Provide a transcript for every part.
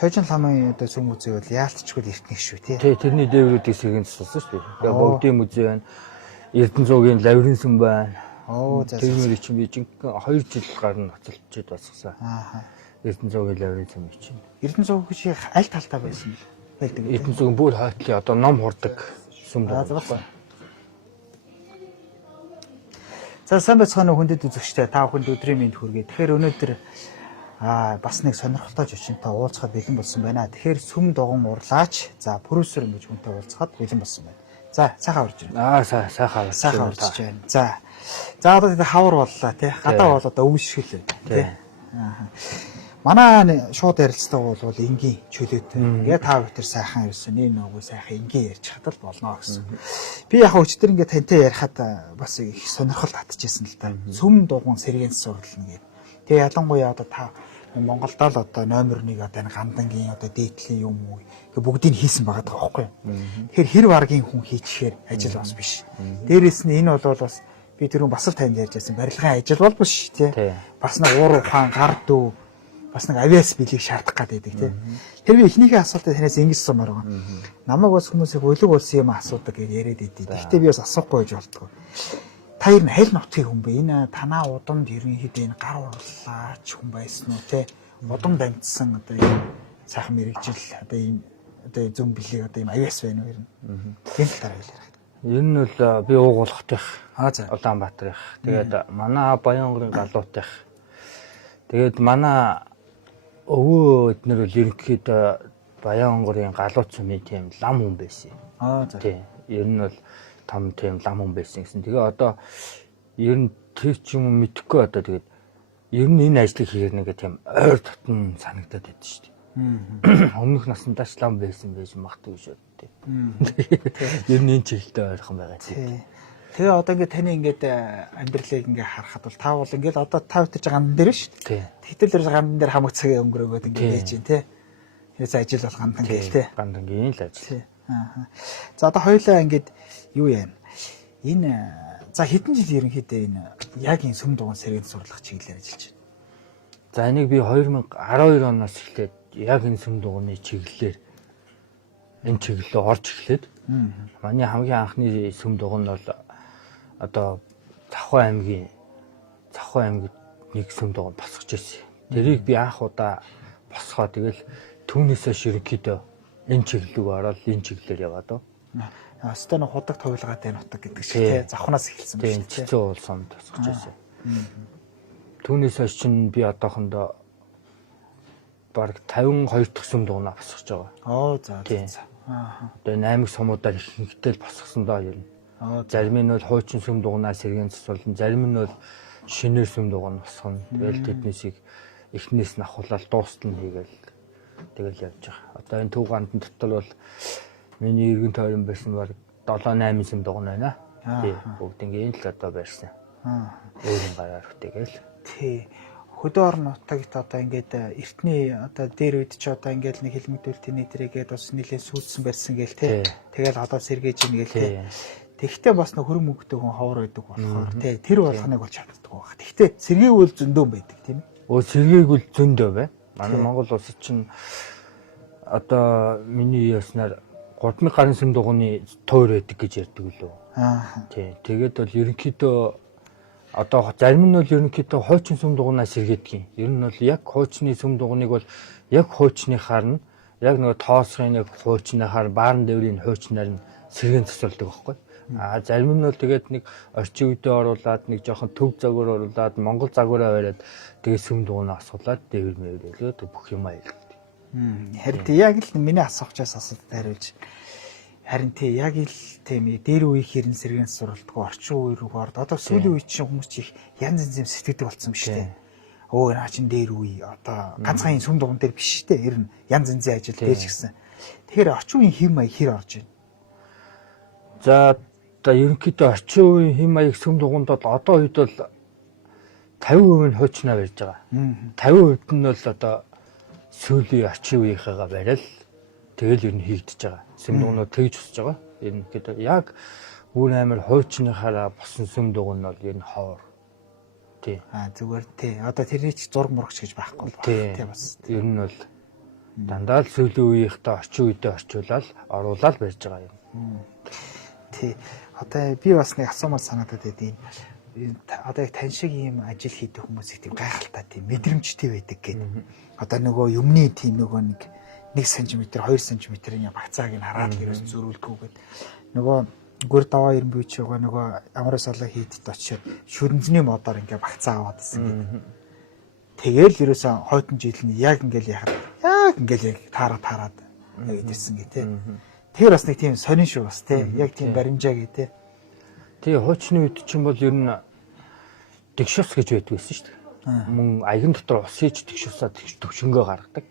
Чойжин ламын одоо сүм музей бол яалтчгүй эртнэх шүү тий. Тий, тэрний дээврүүдийг сэргэн цуцсан шүү дээ. Тэгээ богдын музей байна. Эрдэнэцуугийн лаврын сүм байна. Тэр чинь би чинь 2 жил гарна ноцолчод басгасан. Эрдэнэцуугийн лаврын сүм чинь. Эрдэнэцуугийн аль талтаа байсан байдаг. Эрдэнэцуугийн бүр хойтлын одоо ном хурдаг сүм байна. За сайн байцгаана уу хүндэт үзэгчтэй та бүхэнд өдрийн мэнд хүргэе. Тэгэхээр өнөөдөр бас нэг сонирхолтой зочинтой уулзахад бэлэн болсон байна. Тэгэхээр сүм дуган урлаач за продюсер гэж хүнтэй уулзахад бэлэн болсон байна. За сайхан орж байна. Сайхан орж байна. За одоо тэгээд хавар боллоо тий. Гадаа бол одоо өвшгөл тий. Манай шууд ярилцлага бол энгийн чөлөөтэй. Ингээ та бүхэн сайхан ирсэн. Нэг нөгөө сайхан энгийн ярьж хатал болно гэсэн. Би яг өчтөр ингээ тантай ярихад бас их сонирхол татчихсан л да. Сүм дугуун сэргэн сурлна гэдэг. Тэгээ ялангуяа одоо та Монголд л одоо номер 1 одоо энэ гандангийн одоо дээдлийн юм уу ингээ бүгдийг хийсэн байгаа байхгүй юу. Тэгэхээр хэр варгийн хүн хийчихээр ажил бас биш. Дээрээс нь энэ бол бас би түрүүн бас л танд ярьж байсан барилгын ажил бол биш тий. Бас нэг уур ухаан гар дүү бас нэг авиас билийг шаардах гэдэг тий. Тэр би эхнийхээ асуултад танаас ингэж сумаар байгаа. Намайг бас хүмүүсийг өлөг болсон юм асуудаг гэж яриад идэв. Гэхдээ би бас асуухгүй байж болтгоо. Та ер нь аль нутгийн хүн бэ? Энэ танаа удамд ерөнхийдөө энэ гар урлаач хүн байсан уу тий? Удамд амьдсан одоо ийм сайхан мэрэгжил одоо ийм одоо зөв билийг одоо ийм авиас байна уу ер нь? Энэ талаар яриад. Ер нь бол би уугуулгатих. Улаанбаатарх. Тэгээд манай Баянгорын галуутих. Тэгээд манай өвөө эднэр бол ерөнхийдөө Баянгорын галууц сүмийн тийм лам хүн байсан. Тий. Ер нь бол том тийм лам хүн байсан гэсэн. Тэгээ одоо ер нь тэр ч юм мэдэхгүй одоо тэгээд ер нь энэ ажлыг хийхээр нэг тийм ойр дотн санагдаад байдаг шүү дээ. Өмнөх насандаач лам байсан байж магадгүй шүү дээ. Ер нь энэ чиглэлтэй ойрхон байгаа тийм. Тэгээ одоо ингээд таны ингээд амьдралыг ингээд харахад бол та бол ингээд одоо та үтэж гандан дээр шүү дээ. Тэгтэл гандан дээр хамаг цагаа өнгөрөөгөөд ингээд байж гин тий. Тэрээс ажил бол гандан гээл тий. Гандангийн л ажил. За одоо хоёулаа ингээд юу яана. Энэ за хэдэн жил ерөнхийдөө энэ яг энэ сүм дугуун сэргээн сурлах чиглэлээр ажиллаж байна. За энийг би 2012 оноос эхлээд яг энэ сүм дугууны чиглэлээр энэ чиглэлөө орж эхлээд манай хамгийн анхны сүм дугуун бол одоо Завхай аймгийн нэг сүм дугуйнд босгож ирсэн. Тэрийг би анх удаа босгоо тэгэл түүнээсээ ерөнхийдөө энэ чиглэлөг ороод энэ чиглэлээр яваад оо. Остон худаг тоглоогатай нутаг гэдэг шиг тий завхнаас эхэлсэн байна. Тийм цэцэн уулсанд босгож ирсэн. Түүнээсээ чинь би одоохондоо бараг 52 дахь сүм дугуйнаа босгож байгаа. За. Одоо 8 сумуудаар ихэнхдээ л босгосон доо ер нь. Зарим нь бол хуучин сүм дугуйнаа сэргэн цэцүүлэн, зарим нь бол шинээр сүм дугуйн босгоно. Тэгэл тэднээсийг эхнээс нь ахуулаад дуустал нь хийгээл тэгэл явж байгаа. Одоо энэ төв гандан дотор бол миний эргэн тойрон байсан баг 7-8 сүм дугуйн байна. Тий, бүгднийг л одоо барьсан. Өөрийн гараар хөтэйгээл. Тий. Хөдөө орон нутагт одоо ингээд эртний одоо дээр үед ч одоо ингээд нэг хэлмэгдүүлэлтийн нэтрэгээд бас нэлээд сүйдсэн барьсан гээл тий. Тэгэл одоо сэргээж ийн гээл тий. Тэгтээ бас нэг хөрөм мөнгөтэй хүн ховор байдаг болохоор тий тэр болгоныг бол чаддаг байх. Тэгтээ сэргээгүүл зөндөө байдаг тийм ээ. Сэргээгүүл зөндөө бай. Манай Монгол улсад чинь одоо миний яснаар 3000 гарын сүм дугууны тойр байдаг гэж ярьдаг лөө. Тий. Тэгээд бол ерөнхийдөө одоо зарим нь бол ерөнхийдөө хуучин сүм дугуйнаа сэргээдэг. Ер нь бол яг хуучны сүм дугуйныг бол яг хуучныхаар нь яг нэг тоосхын нэг хуучныхаар баарын дэврийн хуучнаар нь сэргээн цэцүүлдэг байхгүй. Зарим нь бол тэгээд нэг орчин үедээ оруулаад нэг жоохон төв загвар оруулаад Монгол загвараа бариад тэгээд сүм дугуйнаа асуулаад дэвэр мэрэлээд бүх юм аялдаг. Харин яг л миний асуухчаас асуултад хариулж харин яг л тийм дээр үеийн хэрэн сэргэн суралтгүй орчин үе рүү орд. Одоо сүүлийн үед чинь хүмүүс их янз янз сэтгэдэг болсон биз дээ. Наа чин дээр үе одоо ганцхан сүм дугуйн дээр биш дээ. Ер нь янз янзын ажил дээрч гисэн. Тэгэхээр орчин үеийн хэм маяг хэр орж байна. За одоо ерөнхийдөө орчин үеийн хэм маяг сүм дугуйнд бол одоо үед бол 50% нь хуучнаа барьж байгаа. 50% нь бол одоо сүүлийн орчин үеийнхээгаа бариад тэгэл ер нь хийгдэж байгаа. Сүм дугуйнууд тэгж өсөж байгаа. Ерөнхийдөө яг бүр амар хуучныхаараа босон сүм дугуйн бол ер нь ховор. Тий. Зүгээр тий. Одоо тэрний ч зураг мурагч гэж байхгүй бол тий бас. Ер нь бол Дандаа л сүүлийн үеийнхтэй орчин үедээ орчуулаад оруулаад барьж байгаа юм. Тий. Одоо би бас нэг асуумаар санагдаад байдیں۔ Одоо яг тань шиг ийм ажил хийдэг хүмүүс их тийм гайхалтай тийм мэдрэмжтэй байдаг гэдэг. Одоо нөгөө юмны тийм нөгөө нэг 1 см 2 см-ийн багцааг нь хараад ерөөс зөрүүлдэггүйгээд нөгөө гүр даваа ирэн бий ч байгаа нөгөө амраас олоо хийдэд очиод шүрэнзний модоор ингээ багцаа аваад исэн гэдэг. Тэгэл ерөөсөө хойтон жил нь яг ингээл яхад яг ингээл яг таарад яг идэрсэн гэ тэ. Тэр бас нэг тийм сонин шүү бас тэ. Яг тийм баримжаа гэ тэ. Тэгээ хуучны үед чинь бол ер нь тэгшус гэж байдаг байсан шүү дээ. Мөн аян дотор ус хийж тэгшусаа төвшөнгөө гаргадаг.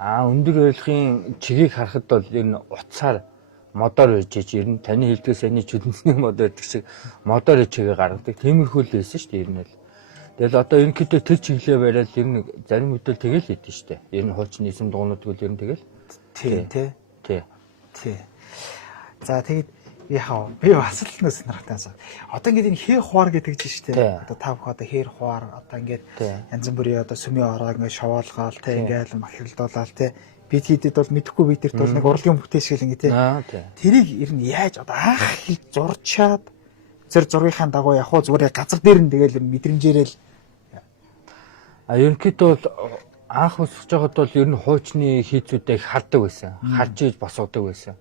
Өндөр барилгын чигийг харахад бол ер нь утсаар модоор ижиж ер нь таны хэлдэг саний чүдэнсний мод байдаг шиг модоор чигээ гаргадаг. Тиймэрхүү л байсан шүү дээ ер нь л. Тэгэл одоо ерөнхийдөө тэр чиглэлээ бариад ер нь зарим үедээ тэгэл хийдэж шүү дээ. Ер нь хуучны эсэм дугуйнууд бол ер нь тэгэл. Тий. За тэгээд яхаа би бас л нэг сонирхолтой асуу. Одоо ингээд энэ хээр хуваар гэдэг чинь шүү дээ. Одоо та бүхэн одоо хээр хуваар одоо ингээд янз бүрийн одоо сүмийн ороо ингээд шаваалгаал те ингээд махилдуулаад те бид хийдэд бол мэдэхгүй бид тэрт бол нэг урлагийн бүтээш гэл ингээд те. Тэрийг ер нь яаж одоо анх хийж зурчаад зэр зургийнхаа дагуу яг хуу зүгээр газар дээр нь тэгэл мэдрэмжээрэл ерөнхийдөө бол анх өсөж байхад бол ер нь хуучны хийцүүдийг хардаг байсан. Харж иж босгодог байсан.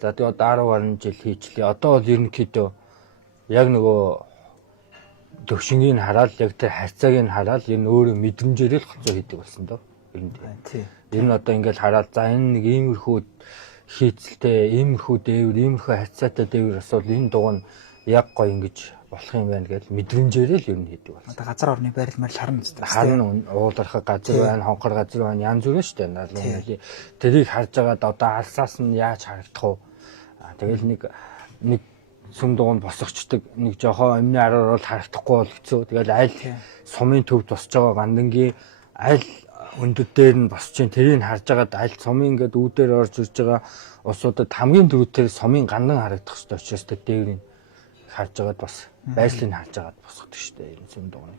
За тэгээ 10 гаруй жил хийчлээ. Одоо бол ерөнхийдөө яг нөгөө төвшингийг хараад яг тэр харьцааг нь хараад ер нь өөрөө мэдрэмжээрээ л хоцоо хийдэг болсон доо. Ер нь тийм. Ер нь одоо ингээл хараад за энэ нэг иймэрхүү хийцэлтэй, иймэрхүү дээвэр, иймэрхүү харьцаатай дээвэр асуул энэ дуг нь яг гоё ингэж болох юм байна гэж мэдрэмжээрээ л ер нь хийдэг болсон. Одоо газар орны байрал мэл харна гэдэг. Харна уулархаг газар байна, хонхор газар байна, янз бүрэн шүү дээ. Наалын тэрийг харж байгаад одоо алсаас нь яаж харагдах вэ? Тэгэл нэг сүм дугуйнд босгочдөг нэг жохоо өмнө араар бол харагдахгүй бол хэцүү. Тэгэл аль сумын төвд босч байгаа гандангийн аль өндөд дээр нь босч чинь тэрийг харж байгаад аль сумын ингээд үүдээр орж ирж байгаа усуудад хамгийн дөрөвдөр сумын гандан харагдах хэрэгтэй учраас тэр дээврийг харж байгаад бас байслыг харж байгаад босгодог шүү дээ энэ сүм дугуйн.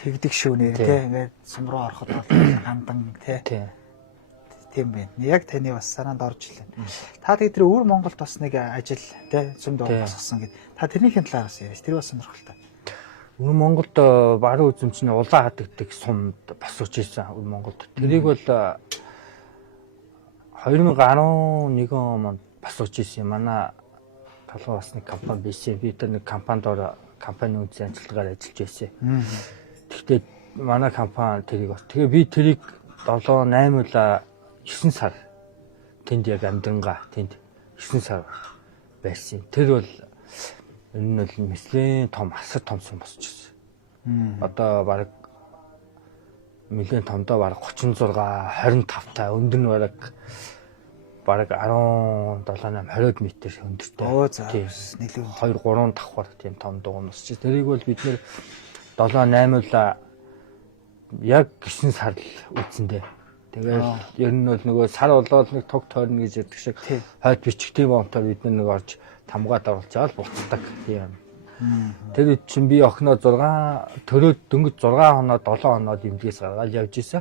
Тэгдэг шүү нэр тий ингээд сум руу ороход гандан тий. Тийм байна. Яг таны бас санаанд орж илээ. Та тэгээд тэр өвөр Монголд бас нэг ажил тий сүм дугуй босгосон гэдэг. Та тэрнийхэн талаар бас яриач. Тэр бас сонирхолтой. Өвөр Монголд баруун үзэмчний улаан хадагдаг сумд босгож ирсэн өвөр Монголд. Тэрийг бол 2011 онд босгож ирсэн. Манай толгой бас нэг компани байсан. Би тэр нэг компанидор компани үндэсний ажиллагаар ажиллаж байсан. Гэхдээ манай компани тэрийг бас. Тэгээ би тэрийг 7-8 удаа 9 сар тэнд яг амьдрангаа тэнд 9 сар байсан. Тэр бол энэ бол мэслийн том асар том сум босч ирсэн. Одоо баг мэслийн томдоо баг 36 25 та өндөр нь баг 17-8 20 м өндөртэй. Оо за нийлүү 2-3 давхар тийм том дугуй босч. Тэрийг бол бид нэр 7-8 удаа яг 9 сар л үтсэндээ. Тэгээд ер нь бол нөгөө сар болоод нэг туг тойрно гэж яддаг шиг хойд бичгтийн момтоор бид нэг орж тамгаад оруулчаал буцдаг тийм. Тэр үед чинь би охиноо 6 төрөөд дөнгөж 6 хоноод 7 хоноод эмнэлгээс гаргаад явж исэн.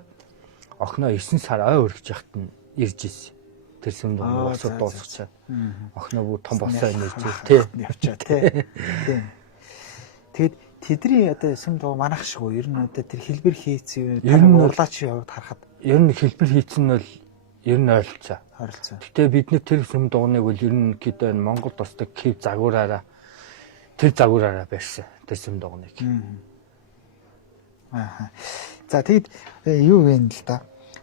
Охиноо 9 сар ой өргөж яхад нь ирж исэн. Тэр сүм дуусах босоод дуусчихсан. Охиноо бүр том босоо нэрж тий явчаа тий. Тэгээд тэдний одоо сүм дугуй манах шиг үү? Ер нь одоо тэр хэлбэр хийцээ ер нь урлаач яваад харахад ер нь хэлбэр хийцэн нь бол ер нь ойролцоо. Гэтэ бид нэг тэр сүм дугуйныг бол ер нь гэдэг нь Монголд босдог хэв загвараараа тэр загвараараа барьсан тэр сүм дугуйныг. За тэгэд юу вэ л да?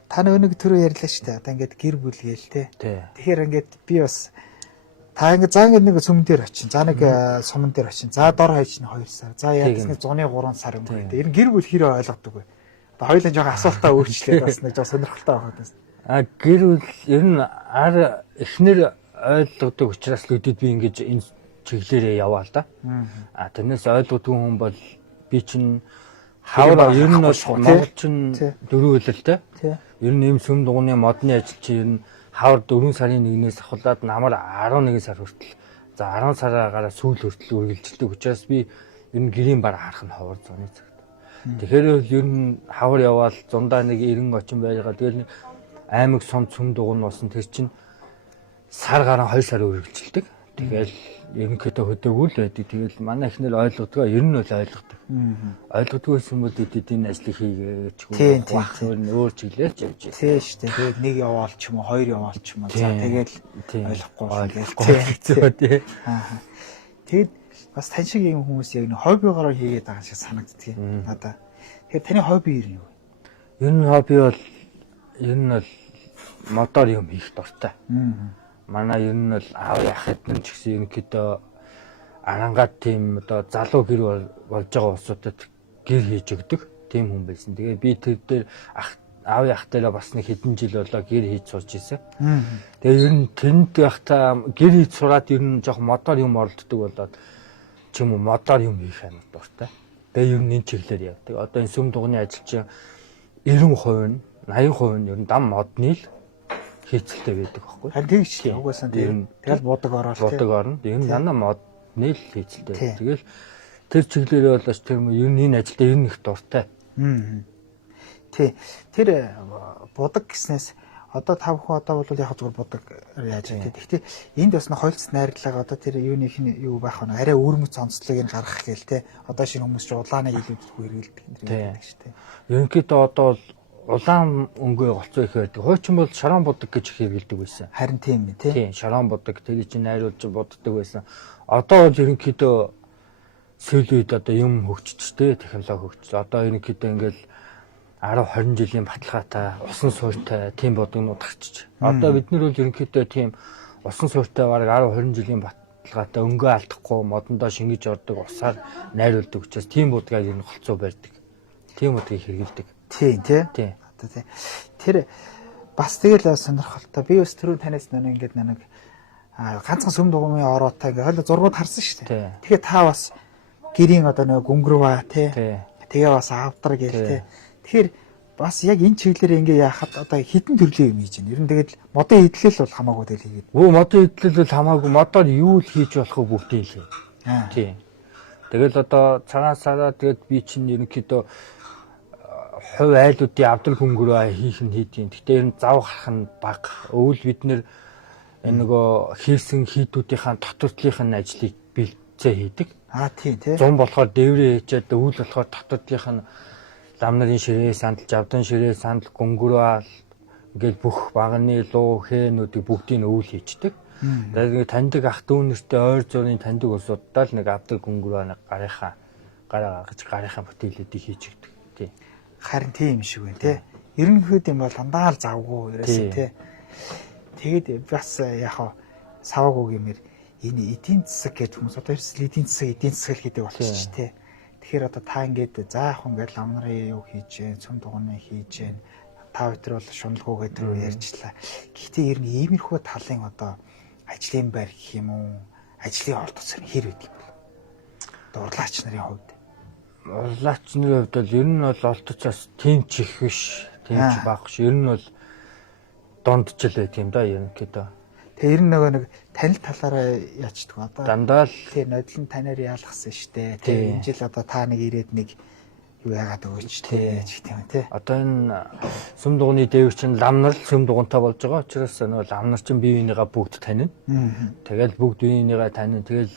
Та нэг төрөө ярьлаа шүү дээ. Одоо ингээд гэр бүл гээл те. Тэгэхээр ингээд би бас та ингээд за ингээд нэг сүмэн дээр очин. За нэг суман дээр очин. За дор хаяч нь 2 сар. За яг нэг зуны 3 сар юм байна. Ер нь гэр бүл хэрэг ойлгодог вэ? Хоёулаа жоохон асуултаа өөрчлөөд бас нэг жоо сонирхолтой байна. Гэр бүл ер нь эхнэр ойлгодог учраас л үдэд би ингэж энэ чиглэлээрээ яваа л да. Тэрнээс ойлгодгүй хүн бол би чинь хавар ер нь бол монголчин 4 хөлөлтэй. Ер нь ийм сүм дугуйны модны ажил чинь ер нь хавар 4 сарын 1-ээс ахуулаад намар 11 сар хүртэл за 10 сараараа сүүл хүртэл үргэлжилдэг учраас би ер нь гэрийн бар харах нь ховор зуны цаг. Тэгэхээр ер нь хавар яваал зундаа нэг 90 очин байгаад тэгэл аймаг сум цөм дугуй нь болсон тэр чинь сар гарan 2 сар үргэлжилдэг. Тэгэл ерөнхийдөө хөдөөгөл байдаг. Тэгэл манай эхнэр ойлгодгоо ер нь бол ойлгодог. Ойлгодгүй юм бол эдийн ажлыг хийгээч хөө өөр чиглэлж явж байна. Тийм шүү дээ. Тэгээд нэг яваал ч юм уу, хоёр яваал ч юм уу. За тэгэл ойлгохгүй тий. Тэгэд бас тань шиг юм хүмүүс яг нэг хоббигоор хийгээд байгаа шиг санагддаг юм надаа. Тэгэхээр таны хобби юу вэ? Ер нь хобби бол мотор юм хийх дуртай. Манай ер нь бол аав яхад нь ч гэсэн ерөнхийдөө арангаад тийм одоо залуу гэр болж байгаа улсуудад гэр хийж өгдөг тийм хүн байсан. Тэгээд би тэр дээр аав яхтайгаа бас нэг хэдэн жил болоо гэр хийж сурч ирсэн. Тэгээд ер нь тэнд байхдаа гэр хийж сураад ер нь жоох мотор юм оролддог болоод ч юм уу мотор юм хийх амар дуртай. Тэгээд ер нь энэ чиглэлээр явдаг. Одоо энэ сүм дугны ажил чинь 90% нь 80% нь ер нь дам модны л хийцэлтэй байдаг байхгүй. Харин тэгж чи угаасаа тэгэл бодог ороод бодог орно. Энэ дандаа модны л хийцэлтэй. Тэгэл тэр чиглэлээр болооч тэр ер нь энэ ажилдаа ер нь их дуртай. Тий. Тэр бодог гэснээс одоо та бүхэн одоо бол яг зүгээр бодог яаж вэ? Гэхдээ энд бас нэг хойлц найрлага одоо тэр юуных нь юу байх вэ? Арай өрмөц онцлогийг нь гаргах гээл те. Одоо шинэ хүмүүс ч улааныг илүүдгүй хэрэгэлдэг гэдэг шүү дээ. Ерөнхийдөө одоо бол улаан өнгөө голцоо их байдаг. Хойчин бол шаран бодог гэж их хэрэгэлдэг байсан. Харин тийм ээ тий. Тийм, шаран бодог тэр чинь найруулж боддог байсан. Одоо бол ерөнхийдөө сүүлийн үед одоо юм хөгжиж технологи хөгжиж. Одоо ерөнхийдөө ингээл 10 20 жилийн баталгаатай, усан суурьтай тийм бодогнууд гарчиж. Одоо бид нар бол ерөнхийдөө тийм усан суурьтай бараг 10 20 жилийн баталгаатай өнгөө алдахгүй модондоо шингэж ордог усаар найруулдаг учраас тийм бодгаар ер нь голцоо барьдаг. Тийм бодгийг хэрэгэлдэг. Тийм тий. Одоо тий. Тэр бас тэгэл сонирхолтой. Би бас түрүү танаас нэг ганцхан сүм дугуйн ороотой ингээ зургууд харсан шүү дээ. Тэгэхээр та бас гэрийн одоо нэг гүнгрваа тий. Тэгээ бас авдар гээл тий. Тэгэхээр бас яг энэ чиглэлээр ингээ яхад одоо хідэн төрлийн юм хийж байна. Ер нь тэгэл модын идэлэл бол хамаагүй тэгэл хийгээд. Модын идэлэл бол хамаагүй. Модоор юу л хийж болох вэ бүгдийг л. Тий. Тэгэл одоо цагаансараа тэгээд би чинь ерөнхийдөө хувь айлуудын авдар хөнгөрөө хийх нь хийдیں۔ Гэхдээ ер нь зав гарах нь бага. Өвөл бид нэр нөгөө хийсэн хийдүүдийнхаа дотортлынх нь ажлыг бэлцээ хийдэг. Тийм тий. Зун болохоор дээврээ хийчихэд өвөл болохоор дотортлынх нь лам нарын ширээ сандал, жавдан ширээ сандал, гөнгөрөө ингээл бүх багны луу хээнүүдийг бүгдийг нь өвөл хийчдэг. Тэгээд таньдаг ах дүү нэртэй ойр зургийн таньдаг улсуудаа л нэг авдар гөнгөрөө нэг гараа гаргаж гарынхаа бүтээлүүдийг хийж өгдөг. Тийм. Харин тийм шиг байна тий. Ерөнхийдөө юм бол дандаа л завгүй ерөөсөө тий. Тэгэд бас яг саваагүй гэмээр энэ эдийн засаг гэж хүмүүс одоо эдийн засаг л гэдэг болчих тий. Тэгэхээр одоо та ингээд заах ингээд лам нарын юу хийж гэн, цөм дугуйн хийж гэн. Та өтер бол шуналгуугээд рүү ярьжлаа. Гэхдээ ер нь иймэрхүү талын одоо ажлын байр гэх юм уу? Ажлын орд тосор хэр байдаг юм бэ? Дурлаач нарын хувьд. Урлаач нарын хувьд бол ер нь бол олдоцоос тийм ч их биш, тийм ч бага ш. Ер нь бол дондчл байт юм да ерөнхийдөө. Тэгээ ер нь нэг танил талаараа яачдаг одоо. Дандаа л тийм нодлон танаар яалгасан штэ. Тэгээ энэ жил одоо та нэг ирээд нэг юу яагаад өгөөч тий гэх юм тий. Одоо энэ сүм дугуйны дээвэр чинь лам нар л сүм дугуйнтай болж байгаа учраас нөгөө лам нар чинь бие биенийгаа бүгд танина. Тэгэл бүгд биенийгаа танина. Тэгэл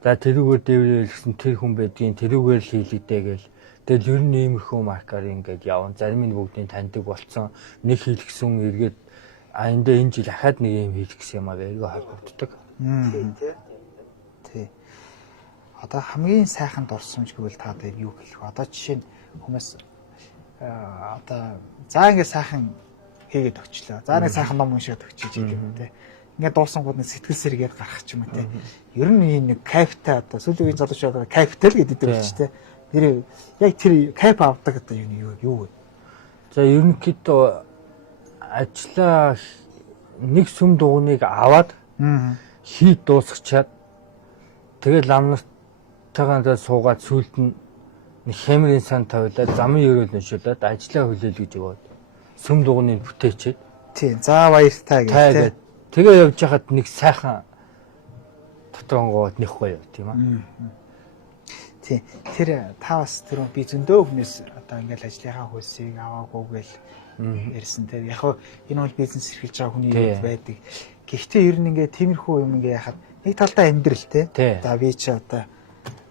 за тэрүүгээр дээврээ гэсэн тэр хүн байдгийн тэрүүгээр л хийлэгдээ гээл. Тэгэл ер нь иймэрхүү маркаар ингээд явна. Зарим нь бүгдийн таньдаг болцсон. Нэг хийлгсэн эргээд энд энэ жил ахаад нэг юм хийх гэсэн юм аа эргөө холбогддог. Тий. Одоо хамгийн сайхан дурсамж гэвэл та одоо юу хэлэх вэ? Одоо жишээ нь хүмүүс одоо за ингэ сайхан хийгээд өгчлөө. За нэг сайхан ном уншаад өгчиж юм те. Ингээд дуулсангууд нэг сэтгэл сэргээд гарах ч юм уу те. Ер нь энэ кайфтай одоо сүүлийн залуучууд кайфтай л гэдэг байж те. Тэр яг тэр кайф авдаг одоо юу вэ? За ерөнхийдөө ажлаа нэг сүм дугуйныг аваад хий дуусгачаад тэгэл амнартайгаа суугаад сүлд нь нэг хэмрийн сан тавилаад замын өрөөл нөшөлөөд ажлаа хүлээл гэж өгөөд сүм дугуйныг бүтээчээд тийм за баяртай гэж тэгээ явж хахад нэг сайхан доторнгоод нэхгүй юу тийм аа. Тийм тэр та бас тэр би зөндөө хүнээс одоо ингээл ажлынхаа хөлсийг аваагүй гэл ярьсан те. Яг хоо энэ бол бизнес эрхэлж байгаа хүний байдаг. Гэхдээ ер нь ингээд тиймэрхүү юм ингээд яхад нэг талдаа амьдрал те. За би чи одоо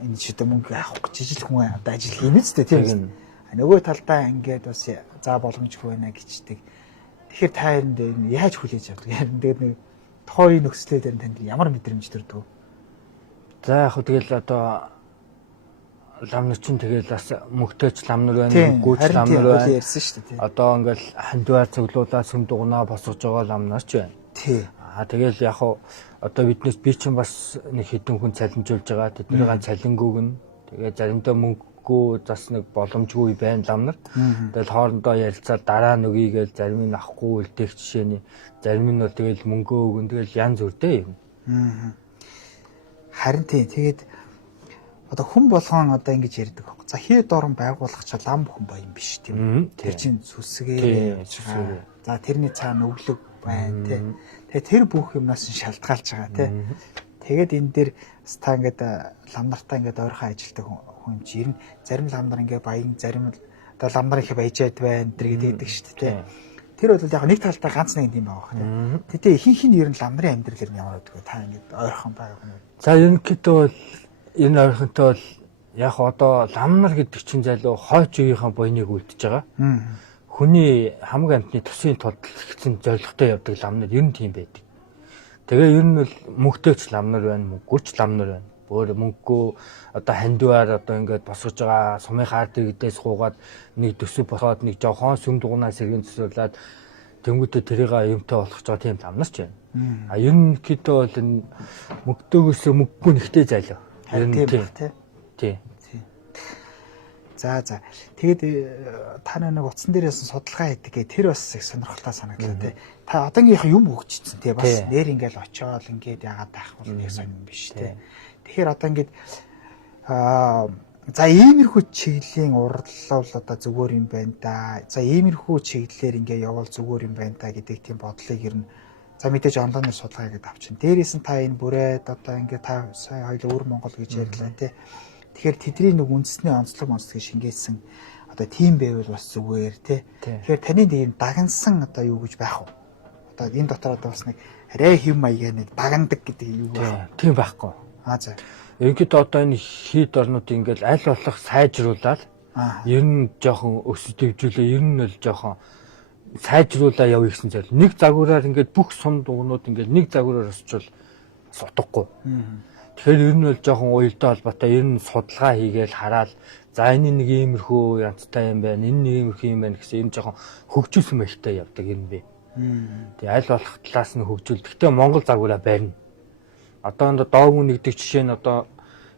энэ ч одоо мөнгө авах гэж жижиг хүн одоо ажил хийнэ ч тийм. Нөгөө талдаа ингээд бас за боломжгүй байна гэждэг. Тэгэхээр та энэ яаж хүлээж авдаг? Тэгээд нэг тухайн нөхцөлөө дээр танд ямар мэдрэмж төрдөг? За яг тэгэл одоо лам нар чинь тэгэл бас мөнгөтэйч лам нар байна, гүйч лам нар байна. Ярьсан шүү дээ. Одоо ингээл хандвар цуглуулаад сүм дугнаа босгож байгаа лам нар ч байна. Тий. Тэгэл яг одоо биднээс би чинь бас нэг хэдэн хүн цалинжуулж байгаа. Тэдний ганц цалингүйг нь тэгээ заримдаа мөнгөгүй зас нэг боломжгүй байна лам нар. Тэгэл хоорондоо ярилцаад дараа нөгийгээл зарим нь авахгүй үлдээх жишээний зарим нь бол тэгэл мөнгөө өгөн тэгэл янз бүртэй юм. Харин тий. Тэгээд одоо хүн болгон одоо ингэж ярьдаг. За хээ дорн байгуулах ч лам бүхэн баян биш тийм. Тэр чинь сүсгээр. За тэрний цаана өглөг байна тий. Тэгээ тэр бүх юмнаас нь шалтгаалж байгаа тий. Тэгээд энэ дээр та ингээд лам нартаа ингээд ойрхон ажилтдаг хүн чи ер нь зарим лам нар ингээд баян зарим одоо лам нар их баяжаад байна тэр гэдэг шүү дээ тий. Тэр бол яг нэг талдаа ганц нэг юм байгаа хэрэг. Тэгтээ ихэнх нь ер нь лам нарын амьдрал нь ямар байдаг вэ? Та ингээд ойрхон байгаа хүн. За ерөнхийдөө бол энэ ойрхонтой бол яг одоо лам нар гэдэг чинь залуу хойч үеийнхэн буйныг үлдэж байгаа. Хүний хамаг амтны төсвийн тулд ихсэн зорилготой явдаг лам нар ер нь тийм байдаг. Тэгээ ер нь бол мөнгөтэйч лам нар байна, мөнгөч лам нар байна. Өөр мөнгөгүй одоо хандвар одоо ингээд босгож байгаа сумын хаар дэргэдээс хуугаад нэг төсөв босоод нэг жоохон сүм дугнаа сэргэн цэцүүлээд тэнгуүтэ тэрийг юмтай болгож байгаа тийм лам нар ч байна. А ер нь хэд бол энэ мөнгөтэйгөөс мөнгөгүй нэгтэй залуу. Ер нь тийм. За. Тэгээд та нэг утсан дээрээс судалгаа хийдэг гэ тэр бас их сонирхолтой санагдлаа тий. Та одоогийнх юм хөгжчихсэн тий. Бас нэр ингээл очиод ингээд яагаад байх бол нэг сонирм биш тий. Тэгэхээр одоо ингээд за иймэрхүү чиглэлийн урлал одоо зүгээр юм байна да. За иймэрхүү чиглэлээр ингээд явал зүгээр юм байна да гэдэг тийм бодлыг ер нь за мэдээж онлайнаар судалгаа хийгээд авчин. Дээрээс нь та энэ бүрээд одоо ингээд та сая хоёул өвөр Монгол гэж ярьлаа тий. Тэгэхээр тэдний нэг үндэсний онцлог шингээсэн одоо тим байвал бас зүгээр тий. Тэгэхээр таны тийм дагнсан одоо юу гэж байх вэ? Одоо энэ дотор одоо бас нэг арай хэв маягаа нэг дагнадаг гэдэг юу вэ? Тийм байхгүй. За. Ерөнхийдөө одоо энэ хийд орнууд ингээл аль болох сайжруулаад ер нь жоохон өсөж дэвжүүлээ ер нь л жоохон сайжруулаа явъя гэсэн зүйл. Нэг загвараар ингээд бүх сум дугнууд ингээд нэг загвараар өсчвөл сутгахгүй. Тэгэхээр ер нь бол жоохон уялдаа холбоотой ер нь судалгаа хийгээл хараад за энэ нэг иймэрхүү янзтай юм байна энэ нэг иймэрхүү юм байна гэсэн энэ жоохон хөгжүүлсэн маягтай явдаг юм бэ. Тэгээ аль болох талаас нь хөгжүүл. Гэхдээ Монгол загвараа барина. Одоо доогуу нэгдэг жишээ нь одоо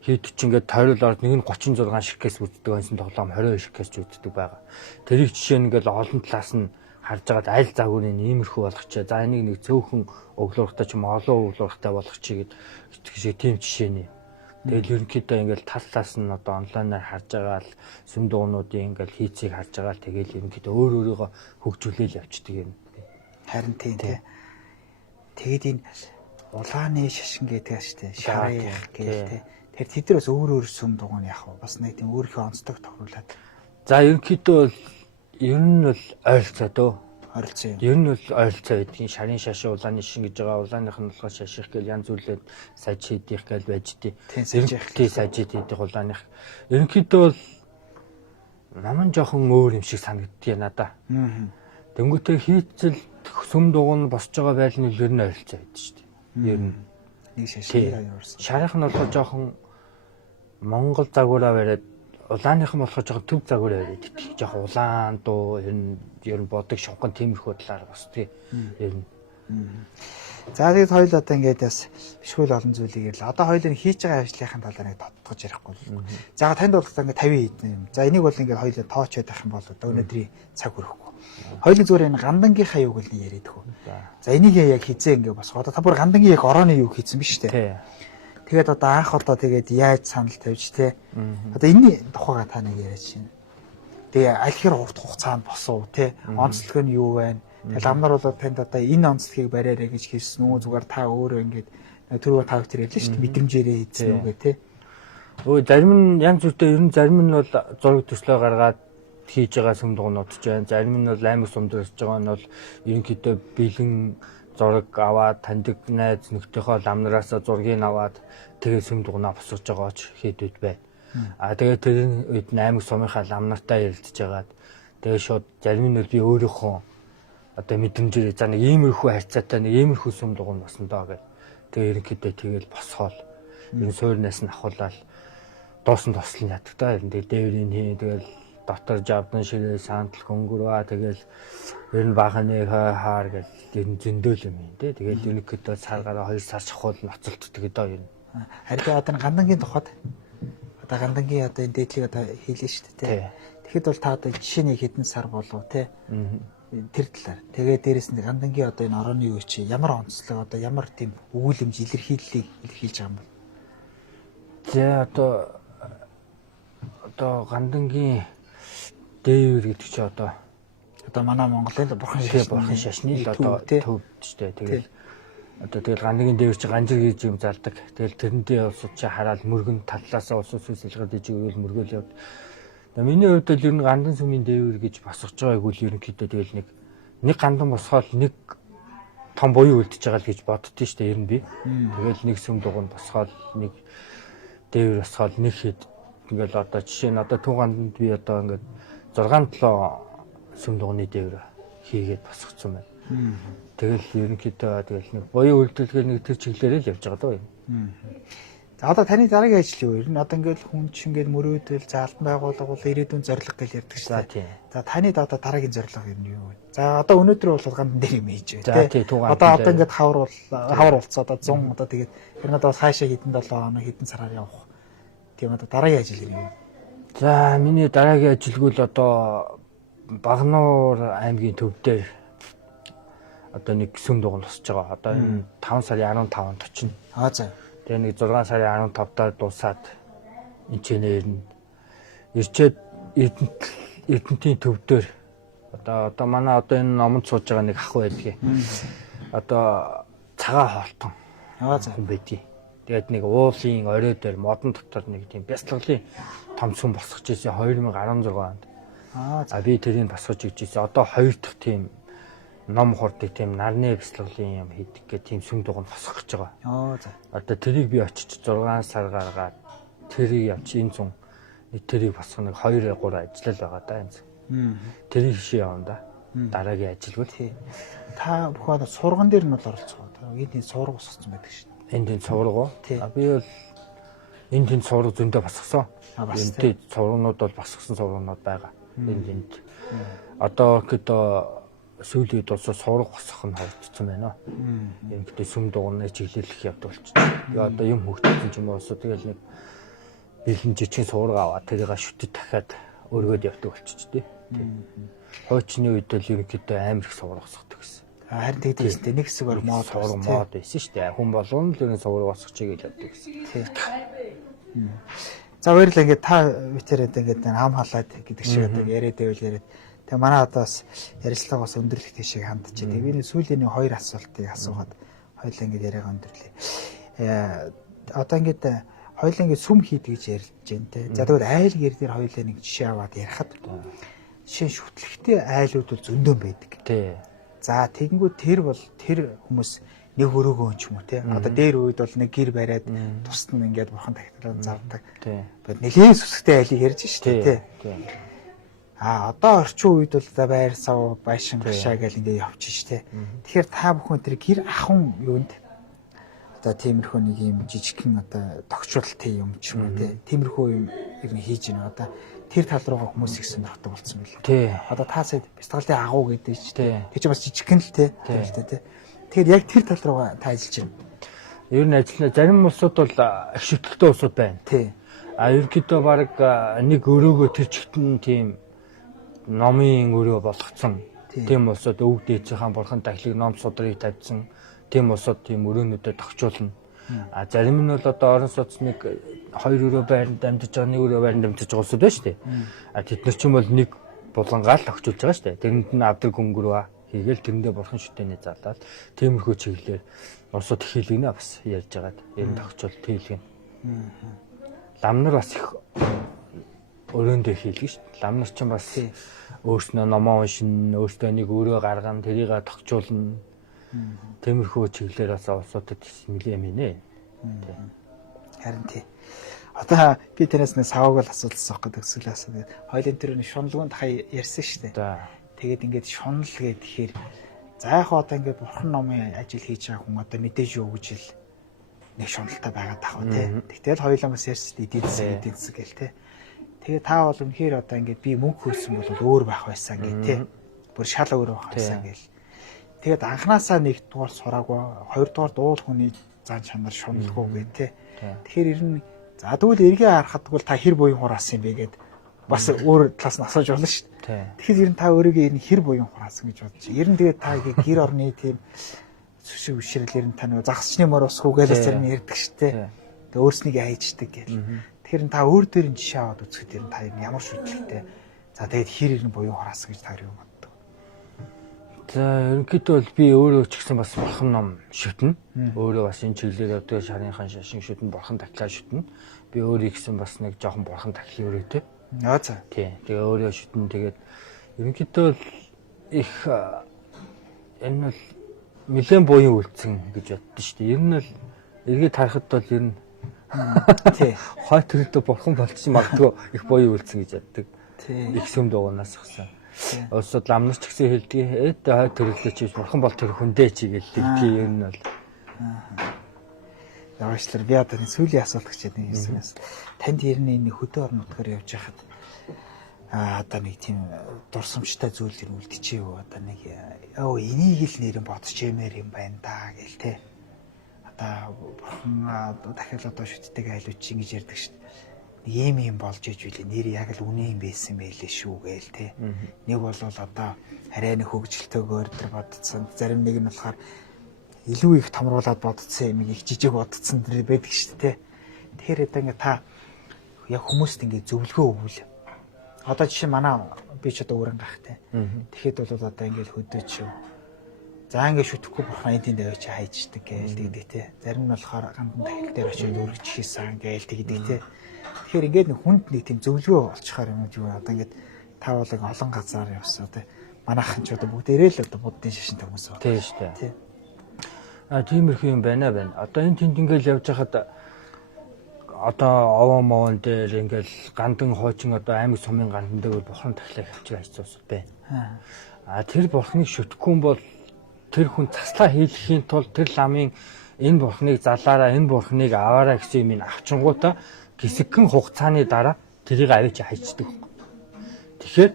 хэд ч ингээд тойрол орд нэг нь 36 ширхгээс үздэг байсан тоглоом 22 ширхгээс үздэг байгаа. Тэрийг жишээ нь ингээд олон талаас нь харж байгаад аль загварыг иймэрхүү болгочихъя. За энийг нэг цөөхөн өглөөрхтэй ч юм олон өглөөрхтэй болгочихъя гэдэг тийм жишээ нэ. Тэгэл ерөнхийдөө ингээд тал талаас нь одоо онлайнаар харж байгаа л сүм дугнуудын ингээд хийцийг харж байгаа л тэгэл ерөнхийдөө өөрийгөө хөгжүүлээл явчихдаг юм. Харин тийм тий. Тэгээд энэ улааны шашин гэдэг штэ шарах гэх тий. Тэр тэд бас өөр сүм дугуун яах вэ? Бас нэг тийм өөрийнхөө онцлог тохируулаад. За ерөнхийдөө бол ер нь бол ойролцоо дөө. Ойролцоо юм. Ер нь бол ойролцоо байдгийн шарын шашин улааны шашин гэж байгаа. Улааных нь болохоор шаших гэл янз бүрlээд саж хийдих гэл байж тий. Ерөнхийдөө саж хийдих улааных. Ерөнхийдөө бол наман жоохон өөр юм шиг санагддгийг надаа. Тэнгүүтээ хийцэл сүм дугуун босч байгаа байл нь ер нь ойролцоо байдаг шүү дээ. Ер нь нэг шашин явуулсан. Шарих нь болохоор жоохон Монгол загвараа бариад улааныхан болохоор жоохон төв загвараа бариад идэх. Жоохон улаан дуу ер нь бодог шунхан тиймэрхүү талаар босдгийг ер нь. За тэгээд хоёул одоо ингээд бас бишгүүл олон зүйлийг ярьлаа. Одоо хоёул нь хийж байгаа ажлынхаа талаар нэг тодтогч ярихгүй. За танд бол одоо ингээд 50 хэдэн юм. За энийг бол ингээд хоёул тоочод байх юм бол одоо өнөөдрийн цаг хүрэхгүй. Хоёул зүгээр энэ гандангийнхаа юуг л яриад хөө. За энийг яг хизээ ингээд босгоо. Одоо та бүр гандангийн яг орооны юуг хийсэн биз дээ. Тэгээд одоо анх одоо тэгээд яаж санал тавьж те. Одоо энэний тухайга та нэг яриач шин. Тэгээ аль хэр хугацаанд босов те. Онцлог нь юу вэ? Тэгээд лам нар бол танд одоо энэ онцлогийг бариараа гэж хэлсэн үү? Зүгээр та өөрөө ингээд түрүү та бүхэн ярьлаа шүү дээ. Мэдрэмжээрээ хийсэн үгээ те. Өө зарим нь янз бүртэй ер нь зарим нь бол зураг төслөө гаргаад хийж байгаа сүм дугуйнууд ч байна. Зарим нь бол аймаг сумд ирж байгаа нь бол ерөнхийдөө бэлэн зураг аваад таньдаг найз нөхдийнхөө ламнараасаа зургийг аваад тэгээ сүм дугуйнаа босгож байгаа ч хийдүүд байна. Тэгээд тэр үед аймаг сумынхаа ламнартай ярилцж байгаад тэгээ шууд зарим нь би өөрийнхөө одоо мэдрэмжээр за нэг иймэрхүү харьцаатай нэг иймэрхүү сүм дугуйн босно доо гэх. Тэгээ ерөнхийдөө тэгэл босгоол энэ суурнаас нь ахуулаад дуусан тослон яддаг та. Тэгээ дээврийн хий тэгэл дотор жавдан ширээ саантал хөнгөрөө тэгэл ер нь баахны хаар гэл ер нь зөндөөл юм тий. Тэгэл ерөнхийдөө саргаараа 2 сар шахуул ноцолтдаг доо ер нь. Харин одоо гандангийн тухайд одоо гандангийн одоо энэ дээдлийг одоо хийлээ шүү дээ тий. Тэгэхэд бол та одоо жишээ нь хэдэн сар болов тий. Тэр талаар. Тэгээд дээрэс нь гандангийн одоо энэ орооны үе чи ямар онцлог одоо ямар тийм өгүүлэмж илэрхийллийг илэрхийлж байгаа юм бол. За одоо гандангийн дээвэр гэдэг чи одоо манай Монголын бурхан шашны л одоо төвд шүү дээ. Тэгэл одоо тэгэл гандангийн дээвэр чи ганжир гэж юм залдаг. Тэгэл тэрэндээ улсууд чи хараад мөргөн таллаасаа улс сүсэлгэж ивэл мөргөөл явд. Миний хувьд л ер нь гандан сүмийн дээвэр гэж босгож байгааг үл ерөнхийдөө тэгэл нэг гандан босгоод нэг том буян үлдчихэж байгаа л гэж боддөө шүү дээ ер нь би. Тэгэл нэг сүм дугуйн босгоод нэг дээвэр босгоод нэг хэд ингээл одоо жишээ нь одоо Түүганданд би одоо ингээд 6-7 сүм дугуйны дээвэр хийгээд босгоцсон байна. Тэгэл ерөнхийдөө тэгэл нэг буян үлдэлгээр нэг тэр чиглэлээр л явж байгаа даа юм. За одоо таны дараагийн ажил юу? Ер нь одоо ингээл хүн чинь ингээд мөрөөдөл заалтан байгууллага бол ирээдүйн зорилго гэж ярьдаг шүү дээ. За таны одоо дараагийн зорилго ер нь юу вэ? За одоо өнөөдөр бол гандан дээр юм хийж байна тий. Одоо ингээд хавар болцоо одоо 100 одоо тэгээд ер нь одоо хаашаа хэдэн 7 хоног хэдэн сараар явах. Тийм одоо дараагийн ажил юу? За миний дараагийн ажилгүй л одоо Багнуур аймгийн төв дээр одоо нэг сүм дугуйн босч байгаа. Одоо энэ 5 сарын 15-нд очино. За. Тэгээ нэг 6 сарын 15-даа дуусаад энэ ч нэр нь ирчээд Эрдэнэтийн төвдөр одоо манай одоо энэ номонд сууж байгаа нэг ах байдгийг. Одоо цагаан хоолтон хүн байдгийг. Тэгээд нэг уулын орой дээр модон дотор нэг тийм бяцлаглын том сүм босгож ирсэн 2016 онд. За би тэрийг босгож иржсэн. Одоо 2 дахь тийм ном хурдаг тийм нарны бяцлаглын юм хийдэг гэх тийм сүм дугуйн босгох гэж байгаа. За. Одоо тэрийг би очиж 6 сар гаргаад тэрийг явж энэ зун тэрийг босгох нэг 2-3 ажиллал байгаа да энэ. Тэрийг хишээ явна да. Дараагийн ажилгүй. Та бүхэн сурган дээр нь бол оролцоо. Энд сураг босгосон байдаг шин. Энд сураг уу? Би бол энд сураг зөндөө босгосон. Энд сургууд бол босгосон сургууд байгаа. Энд одоо гэдэг сүүлийн үед also сурах босох нь хоригдсон байна. Ингээд сүм дугуйнаа чиглэлэх явдал болчихсон. Тэгээ одоо юм хөгжсөн ч юм уу тэгэл нэг бэлэн жижиг сураг аваад тэрийг шүтэд дахиад өргөөд явдаг болчихсон тийм. Хоочны үед л ерөнхийдөө амар их сурах босгодог гэсэн. Харин тэгдэж тийм нэг хэсгээр мод байсан шүү дээ. Хүн болгон л энэ сураг босгочих гэж явдаг гэсэн. За баярлалаа ингээд та битээрэд ингээд хам халаад гэдэг шиг одоо яриад байвал яриад. Тэгээ манай одоо бас ярилцлага бас өндөрлөх тийшээ хандж байна. Тэгээ би сүүлийн 2 асуултыг асуугаад хоёулаа ингээд яриагаа өндөрлөе. Одоо ингээд хоёулаа ингээд сүм хийдэг гэж ярьж байна те. За тэгвэл айл гэр дээр хоёулаа нэг жишээ аваад ярихад жишээ шүтлэгтэй айлууд бол зөндөө байдаг. Тий. За тэгэнгүүт тэр бол тэр хүмүүс нэг өрөөгөө ч юм уу те. Одоо дээр үед бол нэг гэр бариад тусад нь ингээд бурхан тагтараад завдаг. Тий. Нэлээд сүсгтэй айлыг ярьж штэ те. Одоо орчин үед бол байр сав байшин гашаа гэл ингээд явчих штэ. Тэгэхээр та бүхэн тэр гэр ахын юунд одоо тиймэрхүү нэг юм жижигхэн одоо тогтчлолтын юм ч юм уу те. Тиймэрхүү юм ер нь хийж байна. Одоо тэр тал руугаа хүмүүс их сонирхдаг болсон байлаа. Тий. Одоо та сая бяцлаглалын агуу гэдэг чинь те. Тэр чинь бас жижигхэн л те. Тэ. Тэгэхээр яг тэр тал руугаа та ажиллаж байна. Ер нь ажиллана. Зарим улсууд бол их шүтгэлтэй улсууд байна. Тий. Ерөнхийдөө баг нэг өрөөгөө тэр чигтэн тийм номын өрөө болгоцсон. Тийм улсууд өвөг дээдсийн бурхан тахлыг ном судрыг тавьсан. Тийм улсууд тийм өрөөнүүдэд тогтчулна. Зарим нь бол одоо орон сууц нэг 2 өрөө байранд дамжиж байгаа, 1 өрөө байранд дамжиж байгаа улсууд байна шүү дээ. Тэд нар ч юм бол нэг булангаал тогтчулж байгаа шүү дээ. Тэрэнд нь авдаг хөнгөрөө хийгээл тэрэндээ бурхан шүтээний залаад тиймэрхүү чиглэлээр улсууд их хэлгэнэ бас ярьж байгаад энэ тогтчул тэлгэн. Лам нар бас их өрөөндөө хийлгэн шүү дээ. Лам нар ч бас өөрснөө номоо уншин, өөртөө нэг өрөө гаргана, тэрийг тогтчуулна. Тиймэрхүү чиглэлээр бас улсуудад нэлээд юм нэ. Харин тий. Одоо би танаас нэг саваг бол асуулсан байхгүй төсөөлөөс. Хоёлын тэр шуналгуунд хай ярьсан шүү дээ. Тэгээд ингээд шунал гэхээр за яг одоо ингээд бурхан номын ажил хийж байгаа хүн одоо мэдээж юу гэж л нэг шуналтай байгаад тах уу тий. Тэгтэл хоёулаа бас ярьсан эдийн засаг гэл тий. Тэгээ та бол үнэхээр одоо ингээд би мөнгө хөрсөн бол өөр байх байсан гэ тий. Бүр шал өөр байх байсан гэл. Тэгээд анханасаа нэг дугаар сураагүй, хоёрдугаар дуул хүний зан чанар шуналгүй гэ тий. Тэгэхээр ер нь за тэгвэл эргээ харахад бол та хэр буян хураасан юм бэ гэд бас өөр талаас нь асууж болно шүү дээ. Тэгэхээр ер нь та өөрийгөө ер нь хэр буян хураасан гэж бодож. Ер нь тэгээд та гэр орны тийм сүшиг өвшрэлээр нь та нэг загасчны мор усгүй гэлээс тэр нь ярьдаг шүү дээ. Тэгээд өөрснийгөө хайждаг гэл. Тэгэхээр та өөр дээр нь жишээ аваад үзэхэд ер нь та ямар шүтлэгтэй. За тэгээд хэр ер нь буян хураасан гэж та юу боддог. За ерөнхийдөө бол би өөрөө ч гэсэн бас бурхан ном шүтнэ. Өөрөө бас энэ чиглэлээр одоо шарынхан шашин шүтэн бурхан таклаа шүтнэ. Би өөрөө гэсэн бас нэг жоохон бурхан таклын өрөөтэй. Нөө за. Тий. Тэгээ өөрөө шүтэн тэгээд ерөнхийдөө их энэ бол нэлээд буян үлдсэн гэж боддоо шүү дээ. Ер нь л эргээд харахад бол ер нь тий. Хой төрөлдөө бурхан болчих магадгүй их буян үлдсэн гэж боддог. Тий. Их сүм дуунаас гсэн. Өсөд ламнарч гэсэн хэлдэг. Хой төрөлдөө чи бурхан бол тэр хүндээ чи гэлдэг. Тий ер нь бол. Яваачлаар би одоо нэг сүүлийн асуулт гэж байна юмснаас. Танд ер нь энэ хөдөө орон нутгаар явж байхад одоо нэг тийм дурсамжтай зүйл ер нь үлдчихээ юу? Одоо нэг энийг л нэрэн бодож юмэр юм байна да гэл те. Одоо бурхан дахиад одоо шүтдэг айлууч ингэж ярьдаг шүү дээ. Нэг юм болж иж үлээ нэр яг л үнэ юм байсан байлээ шүү гээл те. Нэг бол одоо арай нэг хөгжилтөөгөөр тэр бодцсон. Зарим нэг нь болохоор илүү их томруулаад бодцсон юм их жижиг бодцсон тэр байдаг шүү дээ. Тэгэхээр одоо ингээ та яг хүмүүст ингээ зөвлөгөө өгвөл. Одоо жишээ манай би ч одоо өрөн гахтай. Тэгэхэд бол одоо ингээл хөдөөч шүү. За ингээ шүтгэхгүй бурхан энэ тэнд авчи хайждаг гээл тэгдэг те. Зарим нь болохоор гандан тахил дээр очиж өргөж хийсэн гээл тэгдэг те. Тэгэхээр ингээд нэг хүнд нэг тийм зөвлөгөө олчихаар юм уу одоо ингээд та бол олон газар явсан те. Манайхан ч одоо бүгдээрээ л одоо буддын шашинтай хүмүүс байна. Тийм шүү дээ. Тиймэрхүү юм байна. Одоо энэ тэнд ингээл явж хахад одоо овоо моон дээр ингээл гандан хоочин одоо аймаг сумын гандан дээр бурхан тахлаа авчиг хайцуус байна. Тэр бурханыг шүтгэхгүй бол тэр хүн заслаа хийлгэхийн тулд тэр ламын энэ бурханыг залаараа энэ бурханыг аваараа гэсэн юм авчингуудаа хэсэгхэн хугацааны дараа тэрийг авч хайчдаг. Тэгэхээр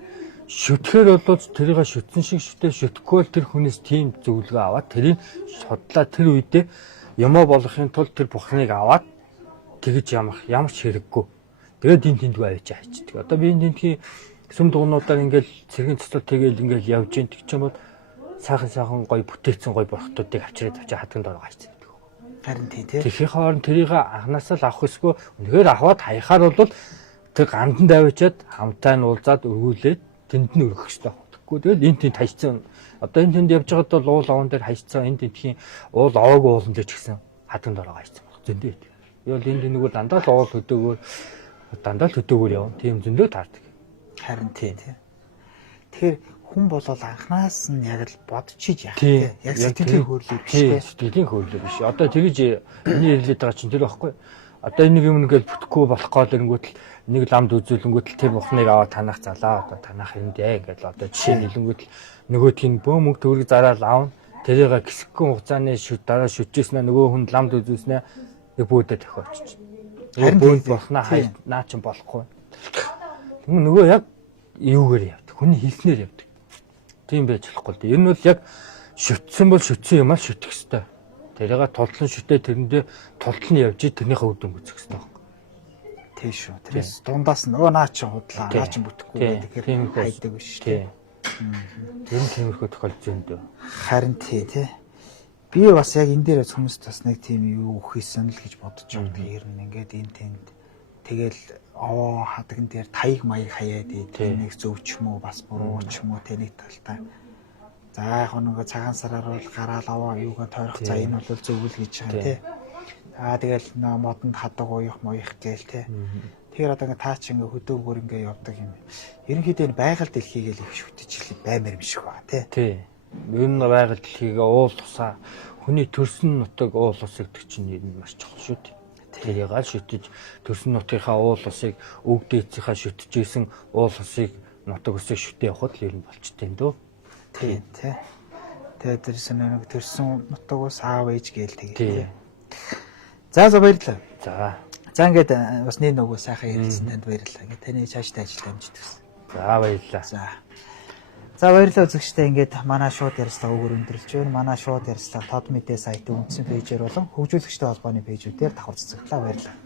шүтгэхэр бол тэрийг шүтсэн шиг шүтгэхгүй бол тэр хүнээс тийм зөвлөгөө аваад тэрийг судлаа тэр үедээ юмаа болгохын тулд тэр бурханыг аваад тэгэж ямар ч хэрэггүй. Тэгээд энэ тэндгүй авч хайчдаг. Одоо би энэ тентхийн сүм дугнуудаар ингээл цэргийн цэцэл тэгэл ингээл явж гин тэг ч юм бол сайхан гоё бүтээгдсэн гоё бурхтуудыг авчираад хатганд ороо хайцдаг. Харин тий. Тэхийн хооронд тэрийг анханасаа л авах эсвэл үнэхээр аваад хаяхаар бол тэр ганданд авчиад хамтаа нь уулзаад өргүүлээд тэнд нь өргөх хэрэгтэй. Тэгэхгүй тэгэл энэ тэнд хайцсан. Одоо энэ тэнд явж байгаад бол уул овон дээр хайцсан энэ тентхийн уул овоогүй уулан дээр ч гэсэн хатганд ороо хайцсан баг. Зөндөө. Явал энэ нэг бол дандаа л уул хөдөөгөөр явна. Тийм зөндөө таардаг. Харин тий. Тэгэхээр хүн болол анханаас нь яг л бодож иж яах тий. Яг сэтгэлийн хөөрөл биш тий. Сэтгэлийн хөөрөл биш. Одоо тэгэж миний хэлээд байгаа чинь тэр байхгүй. Одоо энэ нэг юм ингээд бүтэхгүй болох гол ирэнгүүт л нэг ламд үзүүлэнгүүт л тэр бухныг аваад танах залаа. Одоо танах эндээ ингээд л одоо жишээ хэлэнгүүт л нөгөөтгийн бөө мөнгө төгрөг зараад аав. Тэрийг хэсэгхэн хугацааны дараа шүтжсэн нөгөө хүн ламд үзүүлснэ нэг бөөдөө тохиолч. Харин бөөд болохнаа наа ч болохгүй. Нөгөө яг юугаар явдаг. Хүний хэлснээр явдаг. Тийм байж болохгүй л дээ. Ер нь бол яг шүтсэн бол шүтсэн юм аа шүтэх хэвээр. Тэрийг тултлан шүтээ тэрэндээ тултлан явж тэрнийхээ үр дүн үзэх хэвээр. Тийм шүү. Тэрээс дундаас нөгөө наа чи худлаа, наа чи бүтэхгүй тэгэхээр хайдаг биш тий. Тэр тиймэрхүү тохиолдож байна дөө. Харин тий. Би бас яг энэ дээр хүмүүст бас нэг тийм юу өгөхийсэн л гэж бодож байгаа. Ер нь ингээд энэ тэнд тэгэл овоо хадган дээр таяг маяг хаяад нэг зөв ч юм уу бас буруу ч юм уу тэ нэг талтай. За яг нэг цагаан сараар бол гараал овоо юугаа тойрох за энэ бол зөв л гэж байгаа тий. Тэгэл модонд хадаг уях моих гээл тий. Тэгэхээр одоо ингээ таа чи ингээ хөдөөгөр ингээ явдаг юм. Ерөнхийдөө энэ байгаль дэлхийг л их шүтэж баймаар юм шиг байна тий. Ер нь байгаль дэлхийг уул тусаа хүний төрсөн нутаг уул ус гэдэг чинь ер нь маш чухал шүү дээ. Тэрийг аль шүтэж төрсөн нутгийнхаа уул усыг өг дээдсийнхаа шүтжсэн уул усыг нутаг усыг шүтээ явахад л ер нь болчтой юм дөө. Тий. Тэгээд тэрсэн нэг төрсөн нутаг ус аав ээж гээл тэгээд. За баярлалаа. За ингээд бас нэг нөгөө сайхан ярилцсан танд баярлалаа. Ингээд таны цаашдаа ажилд амжилт хүсье. За баярлалаа. За баярлалаа үзэгчдээ ингээд манай шууд ярилцлага өгөр өндөрлж байна. Манай шууд ярилцлага тод мэдээ сайтын үндсэн пэйжээр болон хөгжүүлэгчтэй холбооны пэйжүүдээр давхар цэцгэлээ баярлалаа.